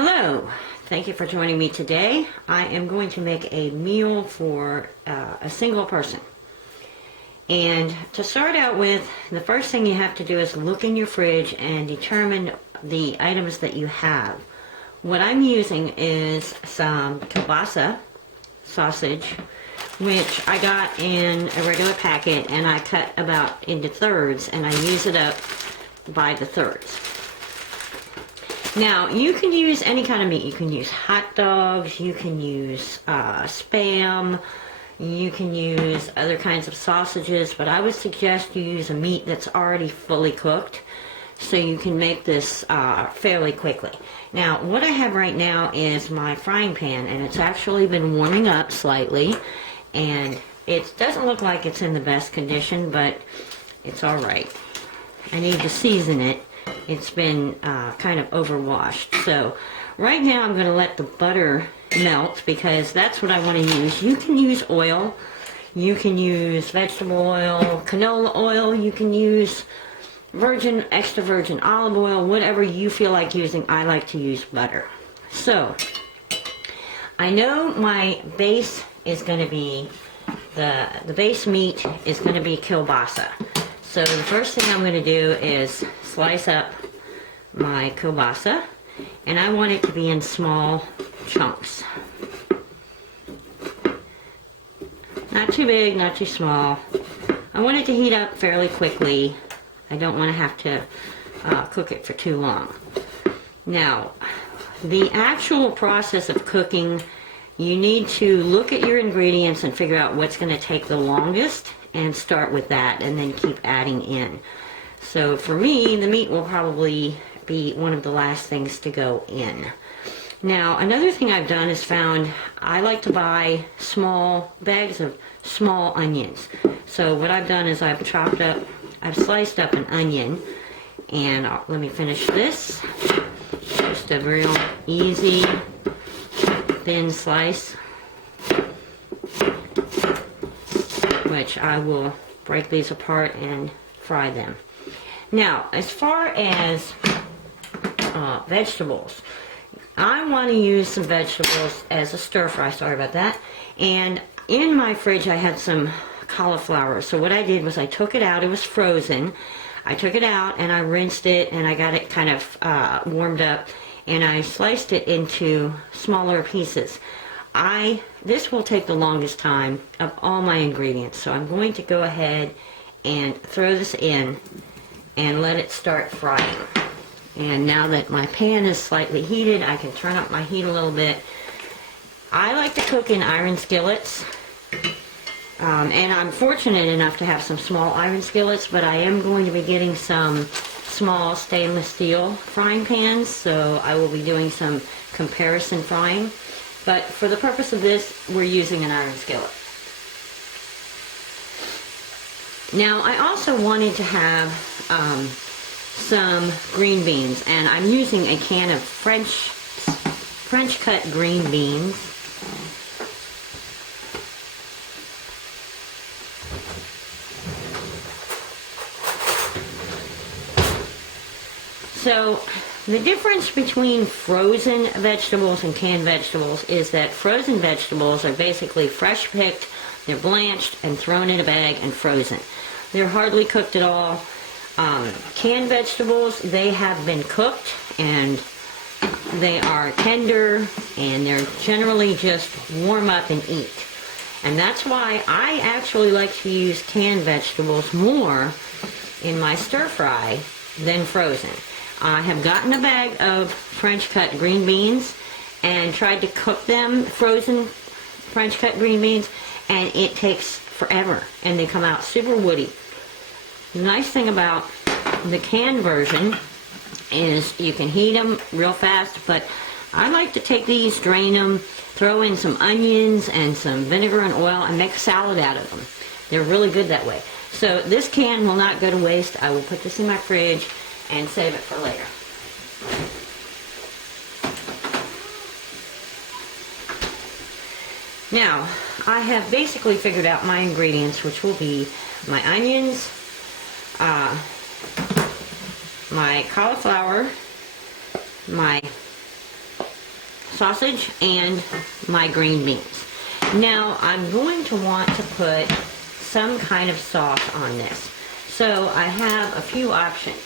Hello, thank you for joining me today. I am going to make a meal for a single person. And to start out with, the first thing you have to do is look in your fridge and determine the items that you have. What I'm using is some kielbasa sausage, which I got in a regular packet, and I cut about into thirds, and I use it up by the thirds. Now, you can use any kind of meat. You can use hot dogs, you can use Spam, you can use other kinds of sausages, but I would suggest you use a meat that's already fully cooked so you can make this fairly quickly. Now, what I have right now is my frying pan, and it's actually been warming up slightly, and it doesn't look like it's in the best condition, but it's alright. I need to season it. It's been kind of overwashed. So right now I'm going to let the butter melt because that's what I want to use. You can use oil. You can use vegetable oil, canola oil. You can use virgin, extra virgin olive oil, whatever you feel like using. I like to use butter. So I know my base is going to be, the base meat is going to be kielbasa. So the first thing I'm going to do is slice up my kielbasa, and I want it to be in small chunks. Not too big, not too small. I want it to heat up fairly quickly. I don't want to have to cook it for too long. Now, the actual process of cooking, you need to look at your ingredients and figure out what's going to take the longest and start with that and then keep adding in. So for me, the meat will probably be one of the last things to go in. Now, another thing I've done is found I like to buy small bags of small onions. So what I've done is I've sliced up an onion, and let me finish this. Just a real easy thin slice, which I will break these apart and fry them. Now, as far as vegetables, I want to use some vegetables as a stir fry. Sorry about that. And in my fridge I had some cauliflower. So what I did was I took it out. It was frozen. I took it out and I rinsed it, and I got it kind of warmed up, and I sliced it into smaller pieces. This will take the longest time of all my ingredients, so I'm going to go ahead and throw this in and let it start frying. And now that my pan is slightly heated, I can turn up my heat a little bit. I like to cook in iron skillets, and I'm fortunate enough to have some small iron skillets, but I am going to be getting some small stainless steel frying pans, so I will be doing some comparison frying. But for the purpose of this, we're using an iron skillet. Now, I also wanted to have some green beans, and I'm using a can of French cut green beans. So the difference between frozen vegetables and canned vegetables is that frozen vegetables are basically fresh picked, they're blanched and thrown in a bag and frozen. They're hardly cooked at all. Canned vegetables, they have been cooked, and they are tender, and they're generally just warm up and eat. And that's why I actually like to use canned vegetables more in my stir fry than frozen. I have gotten a bag of French cut green beans and tried to cook them, frozen French cut green beans, and it takes forever, and they come out super woody. The nice thing about the canned version is you can heat them real fast, but I like to take these, drain them, throw in some onions and some vinegar and oil, and make a salad out of them. They're really good that way. So this can will not go to waste. I will put this in my fridge and save it for later. Now, I have basically figured out my ingredients, which will be my onions, my cauliflower, my sausage and my green beans. Now I'm going to want to put some kind of sauce on this. So I have a few options.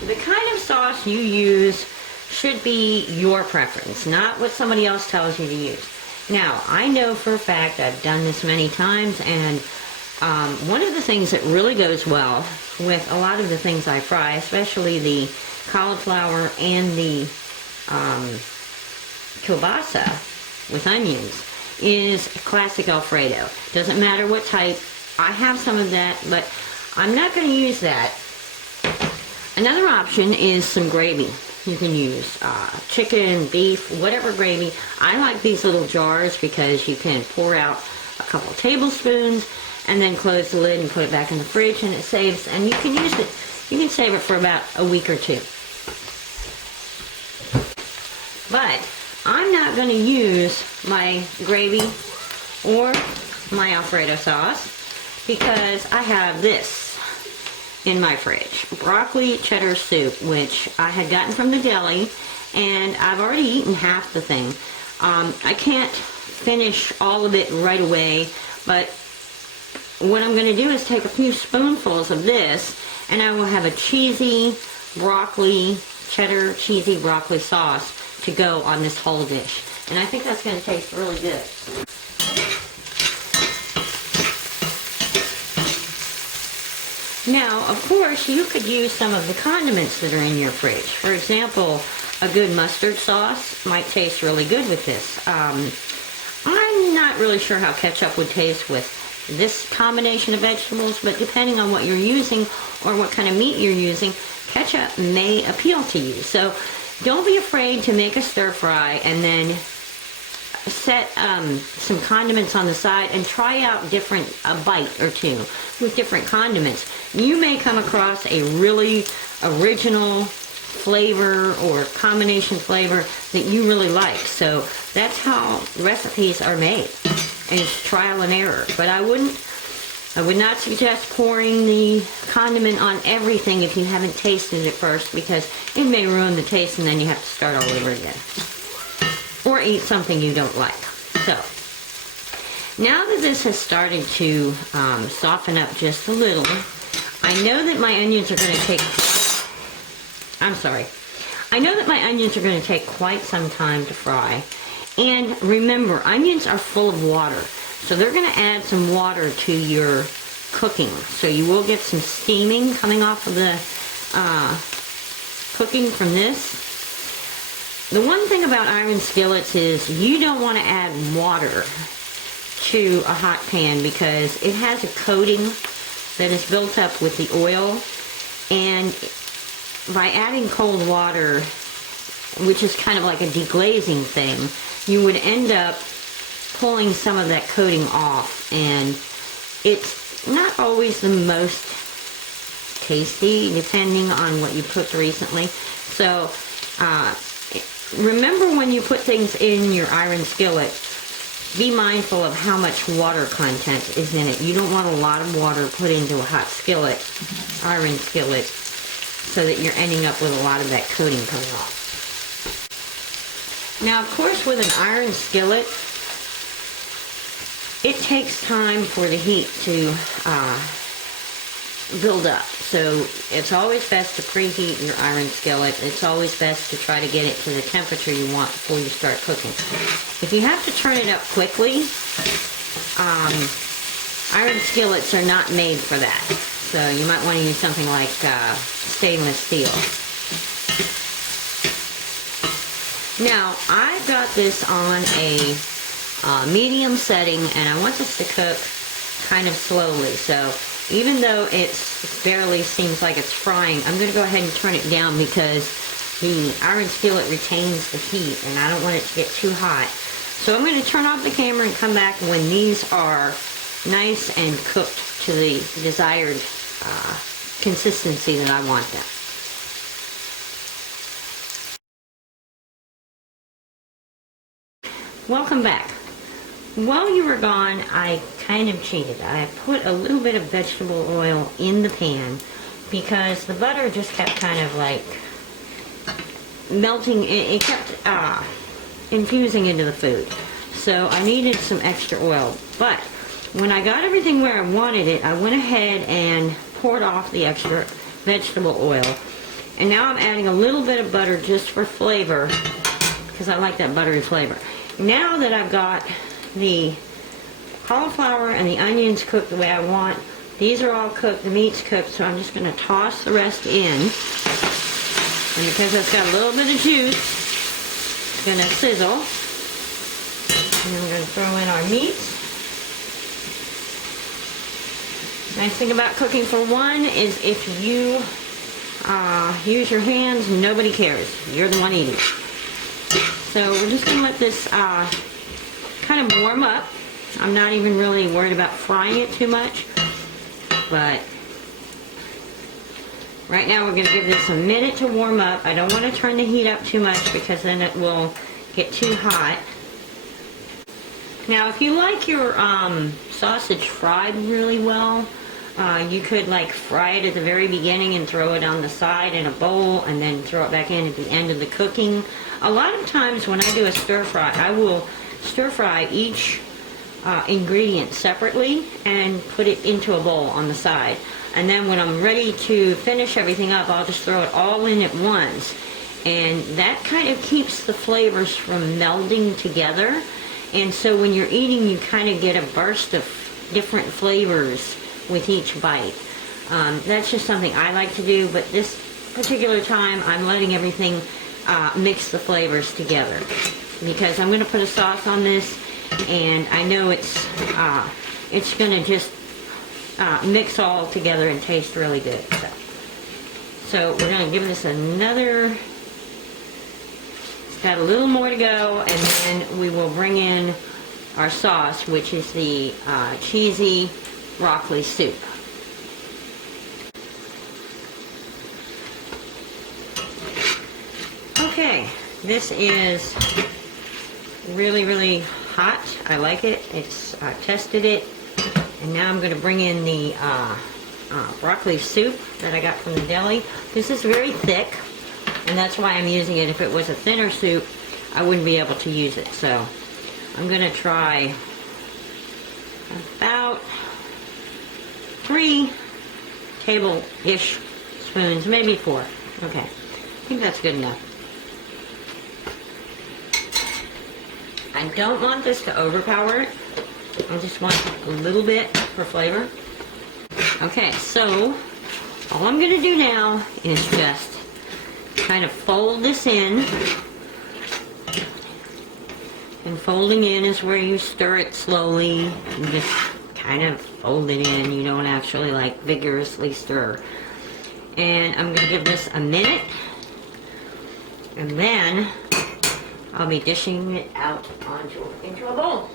The kind of sauce you use should be your preference, not what somebody else tells you to use. Now, I know for a fact, I've done this many times, and one of the things that really goes well with a lot of the things I fry, especially the cauliflower and the kielbasa with onions, is classic Alfredo. Doesn't matter what type. I have some of that, but I'm not going to use that. Another option is some gravy. You can use chicken, beef, whatever gravy. I like these little jars because you can pour out a couple tablespoons and then close the lid and put it back in the fridge, and it saves, and you can use it, you can save it for about a week or two. But I'm not going to use my gravy or my Alfredo sauce because I have this in my fridge. Broccoli cheddar soup, which I had gotten from the deli, and I've already eaten half the thing. I can't finish all of it right away, but what I'm going to do is take a few spoonfuls of this, and I will have a cheesy broccoli, cheddar cheesy broccoli sauce to go on this whole dish. And I think that's going to taste really good. Now, of course, you could use some of the condiments that are in your fridge. For example, a good mustard sauce might taste really good with this. I'm not really sure how ketchup would taste with this combination of vegetables, but depending on what you're using or what kind of meat you're using, ketchup may appeal to you. So don't be afraid to make a stir fry and then set some condiments on the side and try out a bite or two with different condiments. You may come across a really original flavor or combination flavor that you really like. So that's how recipes are made, and it's trial and error. But I would not suggest pouring the condiment on everything if you haven't tasted it first, because it may ruin the taste and then you have to start all over again. Or eat something you don't like. So, now that this has started to soften up just a little, I know that my onions are going to take, I know that my onions are going to take quite some time to fry. And remember, onions are full of water, so they're going to add some water to your cooking. So you will get some steaming coming off of the cooking from this. The one thing about iron skillets is you don't want to add water to a hot pan because it has a coating that is built up with the oil, and by adding cold water, which is kind of like a deglazing thing, you would end up pulling some of that coating off, and it's not always the most tasty depending on what you cooked recently. So remember, when you put things in your iron skillet, be mindful of how much water content is in it. You don't want a lot of water put into a hot skillet, iron skillet, so that you're ending up with a lot of that coating coming off. Now, of course, with an iron skillet, it takes time for the heat to build up. So it's always best to preheat your iron skillet. It's always best to try to get it to the temperature you want before you start cooking. If you have to turn it up quickly, iron skillets are not made for that. So you might want to use something like stainless steel. Now, I've got this on a medium setting, and I want this to cook kind of slowly. So even though it barely seems like it's frying, I'm going to go ahead and turn it down because the iron skillet retains the heat, and I don't want it to get too hot. So I'm going to turn off the camera and come back when these are nice and cooked to the desired consistency that I want them. Welcome back. While you were gone, I kind of cheated. I put a little bit of vegetable oil in the pan because the butter just kept kind of like melting, it kept infusing into the food. So I needed some extra oil. But when I got everything where I wanted it, I went ahead and poured off the extra vegetable oil. And now I'm adding a little bit of butter just for flavor, because I like that buttery flavor. Now that I've got the cauliflower and the onions cooked the way I want, these are all cooked, the meat's cooked, so I'm just going to toss the rest in. And because it's got a little bit of juice, it's going to sizzle. And then we're going to throw in our meat. Nice thing about cooking for one is if you use your hands, nobody cares. You're the one eating. So we're just going to let this kind of warm up. I'm not even really worried about frying it too much. But right now we're going to give this a minute to warm up. I don't want to turn the heat up too much because then it will get too hot. Now if you like your sausage fried really well, you could like fry it at the very beginning and throw it on the side in a bowl and then throw it back in at the end of the cooking. A lot of times when I do a stir fry, I will stir fry each ingredient separately and put it into a bowl on the side. And then when I'm ready to finish everything up, I'll just throw it all in at once. And that kind of keeps the flavors from melding together. And so when you're eating, you kind of get a burst of different flavors with each bite. That's just something I like to do, but this particular time I'm letting everything mix the flavors together. Because I'm going to put a sauce on this, and I know it's going to just mix all together and taste really good. So we're going to give this another, it's got a little more to go, and then we will bring in our sauce, which is the cheesy broccoli soup. Okay, this is really, really hot. I like it. I tested it. And now I'm going to bring in the broccoli soup that I got from the deli. This is very thick, and that's why I'm using it. If it was a thinner soup, I wouldn't be able to use it. So I'm going to try about 3 table-ish spoons, maybe 4. Okay, I think that's good enough. I don't want this to overpower it. I just want a little bit for flavor. Okay, so all I'm going to do now is just kind of fold this in. And folding in is where you stir it slowly and just kind of fold it in. You don't actually like vigorously stir. And I'm going to give this a minute. And then I'll be dishing it out into a bowl.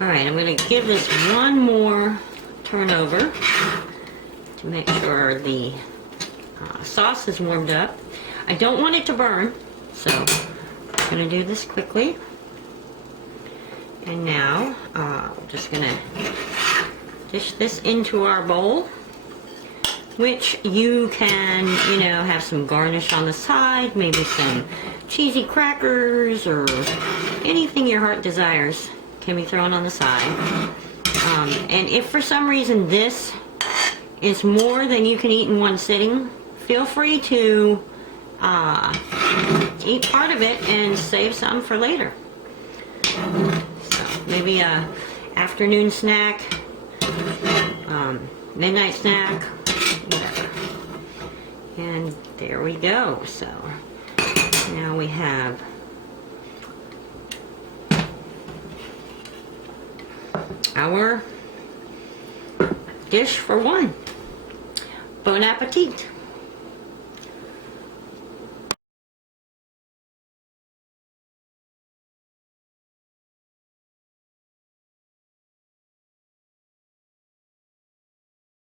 Alright, I'm going to give this one more turn over to make sure the sauce is warmed up. I don't want it to burn, so I'm going to do this quickly. And now, we're just going to dish this into our bowl, which you can, have some garnish on the side, maybe some cheesy crackers or anything your heart desires can be thrown on the side. And if for some reason this is more than you can eat in one sitting, feel free to eat part of it and save some for later. So maybe a afternoon snack, midnight snack, whatever. And there we go. So now we have our dish for one. Bon appetit.